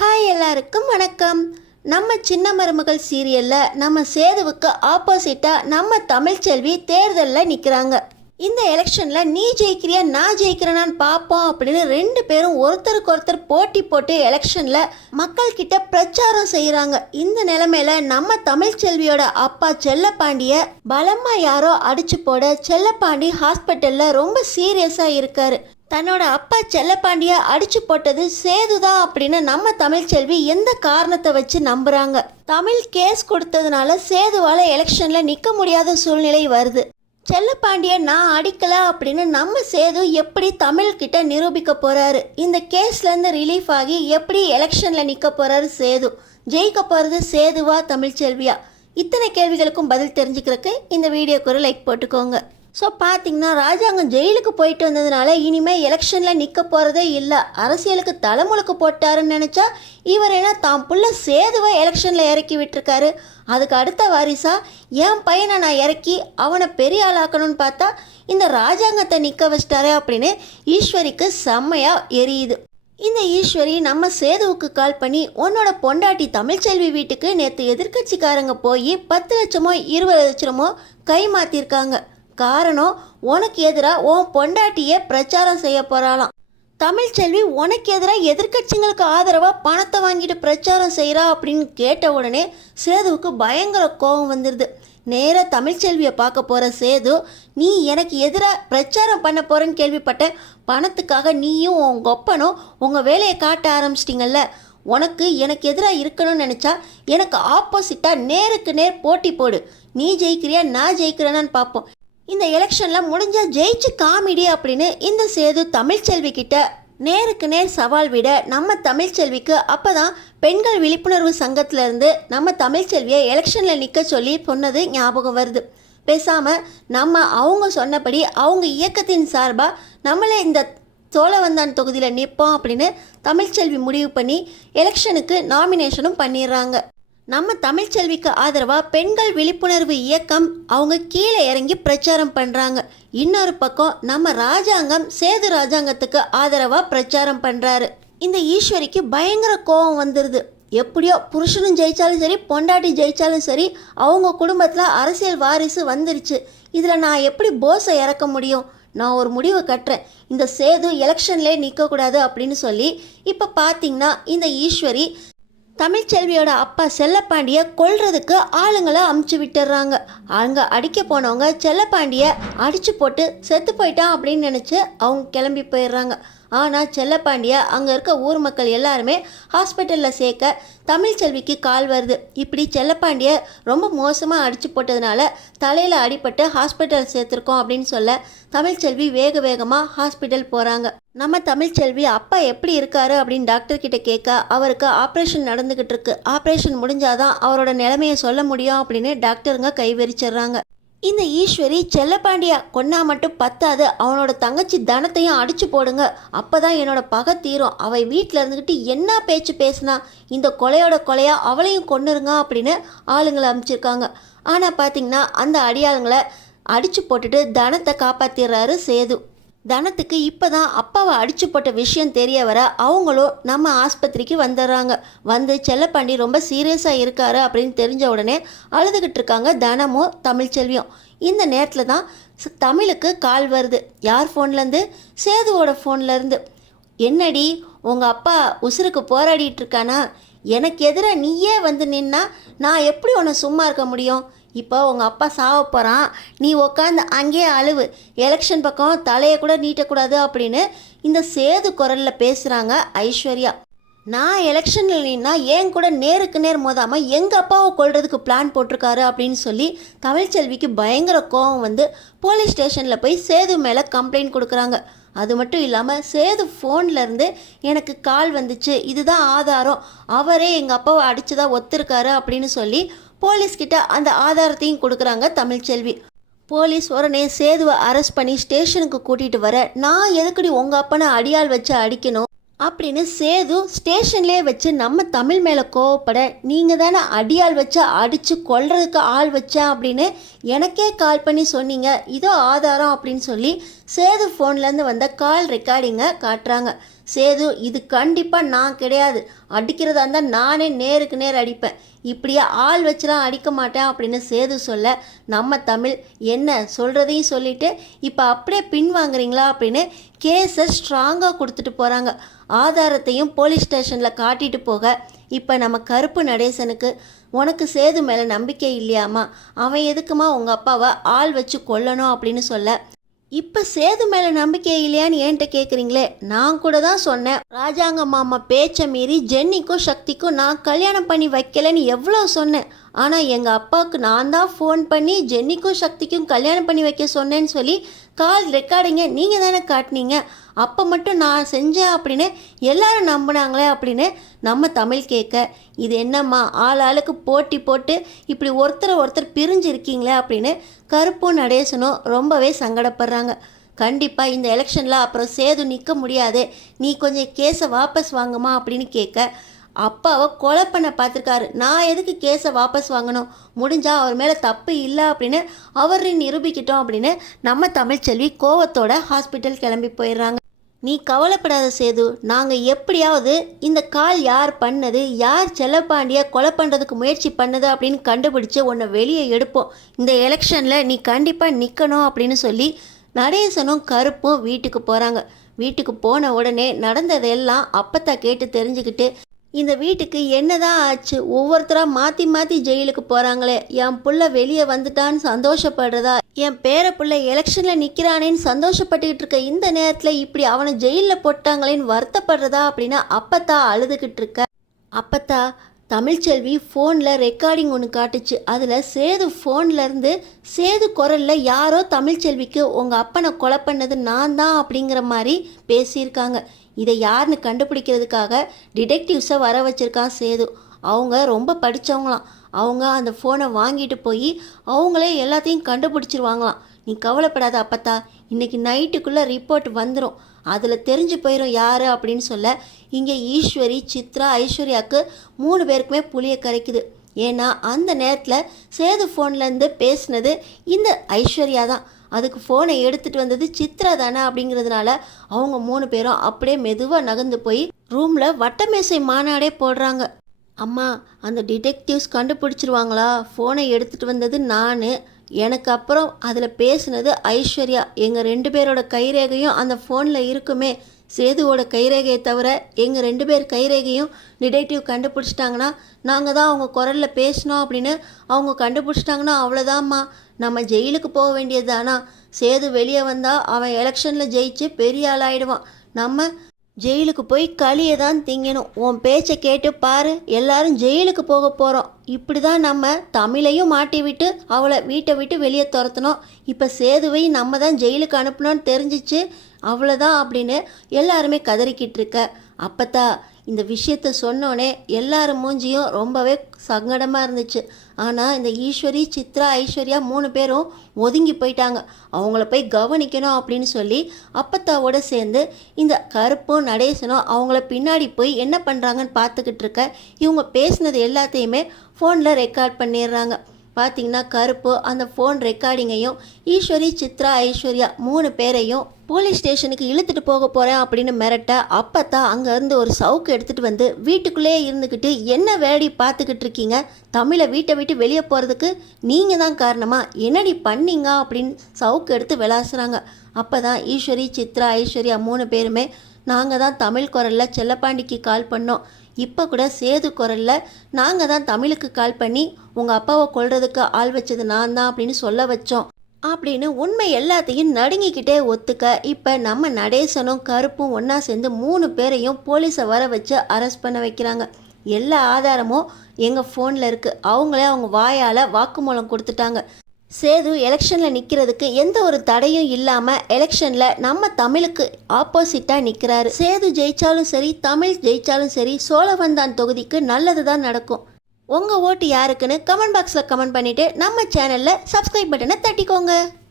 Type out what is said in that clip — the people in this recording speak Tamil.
ஹாய் எல்லாருக்கும் வணக்கம். நம்ம சின்ன மருமகள் சீரியலில் நம்ம சேதுவுக்கு ஆப்போசிட்டாக நம்ம தமிழ்ச்செல்வி தேர்தலில் நிற்கிறாங்க. இந்த எலெக்ஷனில் நீ ஜெயிக்கிறியா நான் ஜெயிக்கிறேனான்னு பார்ப்போம் அப்படின்னு ரெண்டு பேரும் ஒருத்தருக்கு ஒருத்தர் போட்டி போட்டு எலெக்ஷனில் மக்கள்கிட்ட பிரச்சாரம் செய்கிறாங்க. இந்த நிலைமையில நம்ம தமிழ்ச்செல்வியோட அப்பா செல்லப்பாண்டிய பலமாக யாரோ அடிச்சு போட செல்லப்பாண்டி ஹாஸ்பிட்டலில் ரொம்ப சீரியஸாக இருக்காரு. தன்னோட அப்பா செல்லப்பாண்டிய அடிச்சு போட்டது சேதுதான் அப்படின்னு நம்ம தமிழ்ச்செல்வி எந்த காரணத்தை வச்சு நம்புறாங்க. தமிழ் கேஸ் கொடுத்ததுனால சேதுவால எலெக்ஷன்ல நிக்க முடியாத சூழ்நிலை வருது. செல்லப்பாண்டிய நான் அடிக்கல அப்படின்னு நம்ம சேது எப்படி தமிழ்கிட்ட நிரூபிக்க போறாரு? இந்த கேஸ்ல இருந்து ரிலீஃப் ஆகி எப்படி எலெக்ஷன்ல நிக்க போறாரு சேது? ஜெயிக்க போறது சேதுவா தமிழ்ச்செல்வியா? இத்தனை கேள்விகளுக்கும் பதில் தெரிஞ்சுக்கிறதுக்கு இந்த வீடியோக்கு ஒரு லைக் போட்டுக்கோங்க. ஸோ பார்த்தீங்கன்னா ராஜாங்கம் ஜெயிலுக்கு போயிட்டு வந்ததுனால இனிமேல் எலெக்ஷனில் நிற்க போகிறதே இல்லை. அரசியலுக்கு தலைமுழுக்கு போட்டாருன்னு நினச்சா இவர் என்ன தான் புள்ள சேதுவை எலெக்ஷனில் இறக்கி விட்டுருக்காரு. அதுக்கு அடுத்த வாரிசா என் பையனை நான் இறக்கி அவனை பெரிய ஆளாக்கணும்னு பார்த்தா இந்த ராஜாங்கத்தை நிற்க வச்சிட்டாரே அப்படின்னு ஈஸ்வரிக்கு செம்மையாக எரியுது. இந்த ஈஸ்வரி நம்ம சேதுவுக்கு கால் பண்ணி உன்னோட பொண்டாட்டி தமிழ்ச்செல்வி வீட்டுக்கு நேற்று எதிர்கட்சிக்காரங்க போய் 10 லட்சமோ 20 லட்சமோ கை மாற்றிருக்காங்க. காரணம் உனக்கு எதிராக உன் பொண்டாட்டியே பிரச்சாரம் செய்ய போகிறாளாம். தமிழ்ச்செல்வி உனக்கு எதிராக எதிர்கட்சிங்களுக்கு ஆதரவாக பணத்தை வாங்கிட்டு பிரச்சாரம் செய்கிறா அப்படின்னு கேட்ட உடனே சேதுவுக்கு பயங்கர கோபம் வந்துடுது. நேராக தமிழ்ச்செல்வியை பார்க்க போகிற சேது, நீ எனக்கு எதிராக பிரச்சாரம் பண்ண போகிறேன்னு கேள்விப்பட்டேன். பணத்துக்காக நீயும் உன் கொப்பனும் உங்கள் வேலையை காட்ட ஆரம்பிச்சிட்டிங்கல்ல. உனக்கு எனக்கு எதிராக இருக்கணும்னு நினச்சா எனக்கு ஆப்போசிட்டாக நேருக்கு நேர் போட்டி போடு. நீ ஜெயிக்கிறியா நான் ஜெயிக்கிறேனான்னு பார்ப்போம். இந்த எலெக்ஷனில் முடிஞ்சால் ஜெயிச்சு காமிடி அப்படின்னு இந்த சேது தமிழ்ச்செல்வி கிட்ட நேருக்கு நேர் சவால் விட நம்ம தமிழ்ச்செல்விக்கு அப்போ தான் பெண்கள் விழிப்புணர்வு சங்கத்திலேருந்து நம்ம தமிழ்ச்செல்வியை எலெக்ஷனில் நிற்க சொல்லி சொன்னது ஞாபகம் வருது. பேசாமல் நம்ம அவங்க சொன்னபடி அவங்க இயக்கத்தின் சார்பாக நம்மளே இந்த சோழவந்தான் தொகுதியில் நிற்போம் அப்படின்னு தமிழ்ச்செல்வி முடிவு பண்ணி எலெக்ஷனுக்கு நாமினேஷனும் பண்ணிடுறாங்க. நம்ம தமிழ்ச்செல்விக்கு ஆதரவாக பெண்கள் விழிப்புணர்வு இயக்கம் அவங்க கீழே இறங்கி பிரச்சாரம் பண்ணுறாங்க. இன்னொரு பக்கம் நம்ம ராஜாங்கம் சேது ராஜாங்கத்துக்கு ஆதரவாக பிரச்சாரம் பண்ணுறாரு. இந்த ஈஸ்வரிக்கு பயங்கர கோபம் வந்துடுது. எப்படியோ புருஷனும் ஜெயித்தாலும் சரி பொண்டாட்டி ஜெயித்தாலும் சரி அவங்க குடும்பத்தில் அரசியல் வாரிசு வந்துருச்சு. இதில் நான் எப்படி போஸை இறக்க முடியும்? நான் ஒரு முடிவு கட்டுறேன், இந்த சேது எலெக்ஷன்லேயே நிற்கக்கூடாது அப்படின்னு சொல்லி இப்போ பார்த்தீங்கன்னா இந்த ஈஸ்வரி தமிழ்ச்செல்வியோட அப்பா செல்லப்பாண்டியை கொல்றதுக்கு ஆளுங்களை அமுச்சு விட்டுறாங்க. அங்கே அடிக்க போனவங்க செல்லப்பாண்டியை அடித்து போட்டு செத்து போயிட்டான் அப்படின்னு நினச்சி அவங்க கிளம்பி போயிடுறாங்க. ஆனால் செல்லப்பாண்டியை அங்கே இருக்க ஊர் மக்கள் எல்லாருமே ஹாஸ்பிட்டலில் சேர்க்க தமிழ்ச்செல்விக்கு கால் வருது. இப்படி செல்லப்பாண்டியை ரொம்ப மோசமாக அடித்து போட்டதுனால தலையில் அடிபட்டு ஹாஸ்பிட்டல் சேர்த்துருக்கோம் அப்படின்னு சொல்ல தமிழ்ச்செல்வி வேக வேகமாக ஹாஸ்பிட்டல் போகிறாங்க. நம்ம தமிழ்ச்செல்வி அப்பா எப்படி இருக்காரு அப்படின்னு டாக்டர்கிட்ட கேட்க அவருக்கு ஆப்ரேஷன் நடந்துக்கிட்டு இருக்கு. ஆப்ரேஷன் முடிஞ்சாதான் அவரோட நிலைமையை சொல்ல முடியும் அப்படின்னு டாக்டருங்க கைவரிச்சிடுறாங்க. இந்த ஈஸ்வரி செல்லப்பாண்டியா கொன்னா மட்டும் பத்தாது, அவனோட தங்கச்சி தனத்தையும் அடிச்சு போடுங்க, அப்போதான் என்னோட பகை தீரும். அவள் வீட்டில் இருந்துக்கிட்டு என்ன பேச்சு பேசினா இந்த கொலையோட கொலையா அவளையும் கொன்னுருங்க அப்படின்னு ஆளுங்களை அனுப்பிச்சிருக்காங்க. ஆனால் பார்த்தீங்கன்னா அந்த அடியாளுங்களை அடித்து போட்டுட்டு தனத்தை காப்பாற்றிடுறாரு சேது. தனத்துக்கு இப்போ தான் அப்பாவை அடித்து போட்ட விஷயம் தெரிய வர அவங்களும் நம்ம ஆஸ்பத்திரிக்கு வந்துடுறாங்க. வந்து செல்லப்பாண்டி ரொம்ப சீரியஸாக இருக்காரு அப்படின்னு தெரிஞ்ச உடனே அழுதுகிட்டு இருக்காங்க தனமும் தமிழ்ச்செல்வியும். இந்த நேரத்தில் தான் தமிழுக்கு கால் வருது. யார் ஃபோன்லேருந்து? சேதுவோட ஃபோன்லேருந்து. என்னடி உங்கள் அப்பா உசுருக்கு போராடிட்டு இருக்கானா? எனக்கு எதிராக நீயே வந்து நின்னா நான் எப்படி உன்னை சும்மா இருக்க முடியும்? இப்போ உங்கள் அப்பா சாவ போகிறான், நீ உட்காந்து அங்கேயே அழுவு, எலெக்ஷன் பக்கம் தலையை கூட நீட்டக்கூடாது அப்படின்னு இந்த சேது குரலில் பேசுகிறாங்க ஐஸ்வர்யா. நான் எலெக்ஷனில் நின்னா ஏன் கூட நேருக்கு நேர் மோதாமல் எங்கள் அப்பாவை கொல்றதுக்கு பிளான் போட்டிருக்காரு அப்படின்னு சொல்லி தமிழ்ச்செல்விக்கு பயங்கர கோபம் வந்து போலீஸ் ஸ்டேஷனில் போய் சேது மேலே கம்ப்ளைண்ட் கொடுக்குறாங்க. அது மட்டும் இல்லாமல் சேது ஃபோன்லேருந்து எனக்கு கால் வந்துச்சு, இதுதான் ஆதாரம், அவரே எங்கள் அப்பாவை அடிச்சுதா ஒத்துருக்காரு அப்படின்னு சொல்லி போலீஸ்கிட்ட அந்த ஆதாரத்தையும் கொடுக்குறாங்க தமிழ்ச்செல்வி. போலீஸ் உடனே சேதுவை அரெஸ்ட் பண்ணி ஸ்டேஷனுக்கு கூட்டிகிட்டு வர, நான் எதுக்கடி உங்கள் அப்பனை அடியால் வச்சு அடிக்கணும் அப்படின்னு சேது ஸ்டேஷன்லேயே வச்சு நம்ம தமிழ் மேலே கோவப்பட, நீங்கள் தானே அடியால் வச்சு அடித்து கொல்றதுக்கு ஆள் வச்சேன் அப்படின்னு எனக்கே கால் பண்ணி சொன்னீங்க, இதோ ஆதாரம் அப்படின்னு சொல்லி சேது ஃபோன்லேருந்து வந்த கால் ரெக்கார்டிங்கை காட்டுறாங்க. சேது இது கண்டிப்பாக நான் கிடையாது, அடிக்கிறதா இருந்தால் நானே நேருக்கு நேர் அடிப்பேன், இப்படியே ஆள் வச்சுலாம் அடிக்க மாட்டேன் அப்படின்னு சேது சொல்ல நம்ம தமிழ் என்ன சொல்கிறதையும் சொல்லிவிட்டு இப்போ அப்படியே பின்வாங்குறீங்களா அப்படின்னு கேஸை ஸ்ட்ராங்காக கொடுத்துட்டு போகிறாங்க. ஆதாரத்தையும் போலீஸ் ஸ்டேஷனில் காட்டிட்டு போக இப்போ நம்ம கருப்பு நடேசனுக்கு உனக்கு சேது மேலே நம்பிக்கை இல்லையாம்மா, அவன் எதுக்குமா உங்கள் அப்பாவை ஆள் வச்சு கொல்லணும் அப்படின்னு சொல்ல இப்போ சேது மேலே நம்பிக்கை இல்லையான்னு என்கிட்ட கேட்குறீங்களே, நான் கூட தான் சொன்னேன் ராஜாங்க மாமா பேச்சை மீறி ஜென்னிக்கும் சக்திக்கும் நான் கல்யாணம் பண்ணி வைக்கலைன்னு எவ்வளோ சொன்னேன். ஆனால் எங்கள் அப்பாவுக்கு நான் தான் ஃபோன் பண்ணி ஜென்னிக்கும் சக்திக்கும் கல்யாணம் பண்ணி வைக்க சொன்னேன்னு சொல்லி கால் ரெக்கார்டிங்க நீங்கள் தானே காட்டினீங்க, அப்போ மட்டும் நான் செஞ்சேன் அப்படின்னு எல்லாரும் நம்பினாங்களே அப்படின்னு நம்ம தமிழ் கேட்க இது என்னம்மா ஆள் ஆளுக்கு போட்டி போட்டு இப்படி ஒருத்தர் பிரிஞ்சு இருக்கீங்களே அப்படின்னு கருப்பும் நடேசனும் ரொம்பவே சங்கடப்படுறாங்க. கண்டிப்பாக இந்த எலெக்ஷனில் அப்புறம் சேது நிற்க முடியாது, நீ கொஞ்சம் கேஸை வாபஸ் வாங்குமா அப்படின்னு கேட்க அப்பாவை கொலை பண்ண பார்த்துருக்காரு, நான் எதுக்கு கேஸை வாபஸ் வாங்கணும், முடிஞ்சால் அவர் மேலே தப்பு இல்லை அப்படின்னு அவரை நிரூபிக்கிட்டோம் அப்படின்னு நம்ம தமிழ்ச்செல்வி கோவத்தோட ஹாஸ்பிட்டல் கிளம்பி போயிடுறாங்க. நீ கவலைப்படாத சேது, நாங்கள் எப்படியாவது இந்த கால் யார் பண்ணது, யார் செல்லப்பாண்டியை கொலை பண்ணுறதுக்கு முயற்சி பண்ணது அப்படின்னு கண்டுபிடிச்சி உன்னை வெளியே எடுப்போம், இந்த எலெக்ஷனில் நீ கண்டிப்பாக நிற்கணும் அப்படின்னு சொல்லி நடேசனும் கருப்பும் வீட்டுக்கு போகிறாங்க. வீட்டுக்கு போன உடனே நடந்ததெல்லாம் அப்பத்தா கேட்டு தெரிஞ்சுக்கிட்டு இந்த வீட்டுக்கு என்னதான் ஆச்சு, ஒவ்வொருத்தராக மாற்றி மாற்றி ஜெயிலுக்கு போகிறாங்களே, என் புள்ள வெளியே வந்துட்டான்னு சந்தோஷப்படுறதா, என் பேர புள்ள எலெக்ஷனில் நிற்கிறானேன்னு சந்தோஷப்பட்டுக்கிட்டு இருக்க இந்த நேரத்தில் இப்படி அவனை ஜெயிலில் போட்டாங்களேன்னு வருத்தப்படுறதா அப்படின்னு அப்பத்தா அழுதுகிட்டு இருக்க. அப்பத்தா தமிழ்ச்செல்வி ஃபோனில் ரெக்கார்டிங் ஒன்று காட்டுச்சு, அதில் சேது ஃபோன்லேருந்து சேது குரலில் யாரோ தமிழ்ச்செல்விக்கு உங்கள் அப்பனை கொலை பண்ணது நான் தான் அப்படிங்கிற மாதிரி பேசியிருக்காங்க. இதை யாருன்னு கண்டுபிடிக்கிறதுக்காக டிடெக்டிவ்ஸை வர வச்சுருக்கான் சேது. அவங்க ரொம்ப படித்தவங்களாம், அவங்க அந்த ஃபோனை வாங்கிட்டு போய் அவங்களே எல்லாத்தையும் கண்டுபிடிச்சிருவாங்களாம். நீ கவலைப்படாத அப்பத்தா, இன்றைக்கி நைட்டுக்குள்ளே ரிப்போர்ட் வந்துடும், அதில் தெரிஞ்சு போயிடும் யார் அப்படின்னு சொல்ல இங்கே ஈஸ்வரி சித்ரா ஐஸ்வர்யாவுக்கு 3 பேருக்குமே புளிய கரைக்குது. ஏன்னா அந்த நேரத்தில் சேது ஃபோன்லேருந்து பேசினது இந்த ஐஸ்வர்யா தான், அதுக்கு ஃபோனை எடுத்துகிட்டு வந்தது சித்ரா தானே அப்படிங்கிறதுனால அவங்க 3 பேரும் அப்படியே மெதுவாக நகர்ந்து போய் ரூமில் வட்டமேசை மாநாடே போடுறாங்க. அம்மா அந்த டிடெக்டிவ்ஸ் கண்டுபிடிச்சிருவாங்களா, ஃபோனை எடுத்துகிட்டு வந்தது நான், எனக்கு அப்புறம் அதில் பேசுனது ஐஸ்வர்யா, எங்கள் 2 பேரோட கைரேகையும் அந்த ஃபோனில் இருக்குமே, சேதுவோட கைரேகையை தவிர எங்கள் 2 பேர் கைரேகையும் டிடெக்டிவ் கண்டுபிடிச்சிட்டாங்கன்னா நாங்கள் தான் அவங்க குரலில் பேசினோம் அப்படின்னு அவங்க கண்டுபிடிச்சிட்டாங்கன்னா அவ்வளோதாம்மா, நம்ம ஜெயிலுக்கு போக வேண்டியது தானா, சேது வெளியே வந்தால் அவன் எலெக்ஷனில் ஜெயிச்சு பெரிய ஆளாயிடுவான், நம்ம ஜெயிலுக்கு போய் களியை தான் திங்கணும், உன் பேச்சை கேட்டு பாரு எல்லாரும் ஜெயிலுக்கு போக போகிறோம், இப்படி தான் நம்ம தமிழையும் மாட்டி விட்டு அவளை வீட்டை விட்டு வெளியே துரத்தணும், இப்போ சேதுவை நம்ம தான் ஜெயிலுக்கு அனுப்பணும்னு தெரிஞ்சிச்சு அவ்வளோதான் அப்படின்னு எல்லாருமே கதறிக்கிட்டு இருக்க. அப்பத்தா இந்த விஷயத்த சொன்னோன்னே எல்லாரும் மூஞ்சியும் ரொம்பவே சங்கடமாக இருந்துச்சு. ஆனால் இந்த ஈஸ்வரி சித்ரா ஐஸ்வர்யா 3 பேரும் ஒதுங்கி போயிட்டாங்க, அவங்கள போய் கவனிக்கணும் அப்படின்னு சொல்லி அப்பத்தாவோட சேர்ந்து இந்த கருப்பும் நடேசனும் அவங்கள பின்னாடி போய் என்ன பண்ணுறாங்கன்னு பார்த்துக்கிட்டு இருக்க. இவங்க பேசினது எல்லாத்தையுமே ஃபோனில் ரெக்கார்ட் பண்ணிடுறாங்க. பார்த்திங்கன்னா கருப்பு அந்த ஃபோன் ரெக்கார்டிங்கையும் ஈஸ்வரி சித்ரா ஐஸ்வர்யா 3 பேரையும் போலீஸ் ஸ்டேஷனுக்கு இழுத்துட்டு போக போகிறேன் அப்படின்னு மிரட்ட அப்பத்தான் அங்கேருந்து ஒரு சவுக்கு எடுத்துகிட்டு வந்து வீட்டுக்குள்ளேயே இருந்துக்கிட்டு என்ன வேடி பார்த்துக்கிட்டு இருக்கீங்க, தமிழை வீட்டை விட்டு வெளியே போகிறதுக்கு நீங்கள் தான் காரணமா, என்னடி பண்ணீங்க அப்படின்னு சவுக்கு எடுத்து விளாசுறாங்க. அப்போ தான் ஈஸ்வரி சித்ரா ஐஸ்வர்யா 3 பேருமே நாங்கள் தான் தமிழ் குரலில் செல்லப்பாண்டிக்கு கால் பண்ணோம், இப்போ கூட சேது குரலில் நாங்கள் தான் தமிழுக்கு கால் பண்ணி உங்கள் அப்பாவை கொல்றதுக்கு ஆள் வச்சது நான் தான் அப்படின்னு சொல்ல வச்சோம் அப்படின்னு உண்மை எல்லாத்தையும் நடுங்கிக்கிட்டே ஒத்துக்க இப்போ நம்ம நடேசனும் கருப்பும் ஒன்றா சேர்ந்து 3 பேரையும் போலீஸை வர வச்சு அரெஸ்ட் பண்ண வைக்கிறாங்க. எல்லா ஆதாரமும் எங்கள் ஃபோனில் இருக்குது, அவங்களே அவங்க வாயால் வாக்குமூலம் கொடுத்துட்டாங்க. சேது எலெக்ஷனில் நிற்கிறதுக்கு எந்த ஒரு தடையும் இல்லாமல் எலெக்ஷனில் நம்ம தமிழுக்கு ஆப்போசிட்டாக நிற்கிறாரு. சேது ஜெயித்தாலும் சரி தமிழ் ஜெயித்தாலும் சரி சோழவந்தான் தொகுதிக்கு நல்லது தான் நடக்கும். உங்கள் ஓட்டு யாருக்குன்னு கமெண்ட் பாக்ஸில் கமெண்ட் பண்ணிவிட்டு நம்ம சேனலில் சப்ஸ்கிரைப் பட்டனை தட்டிக்கோங்க.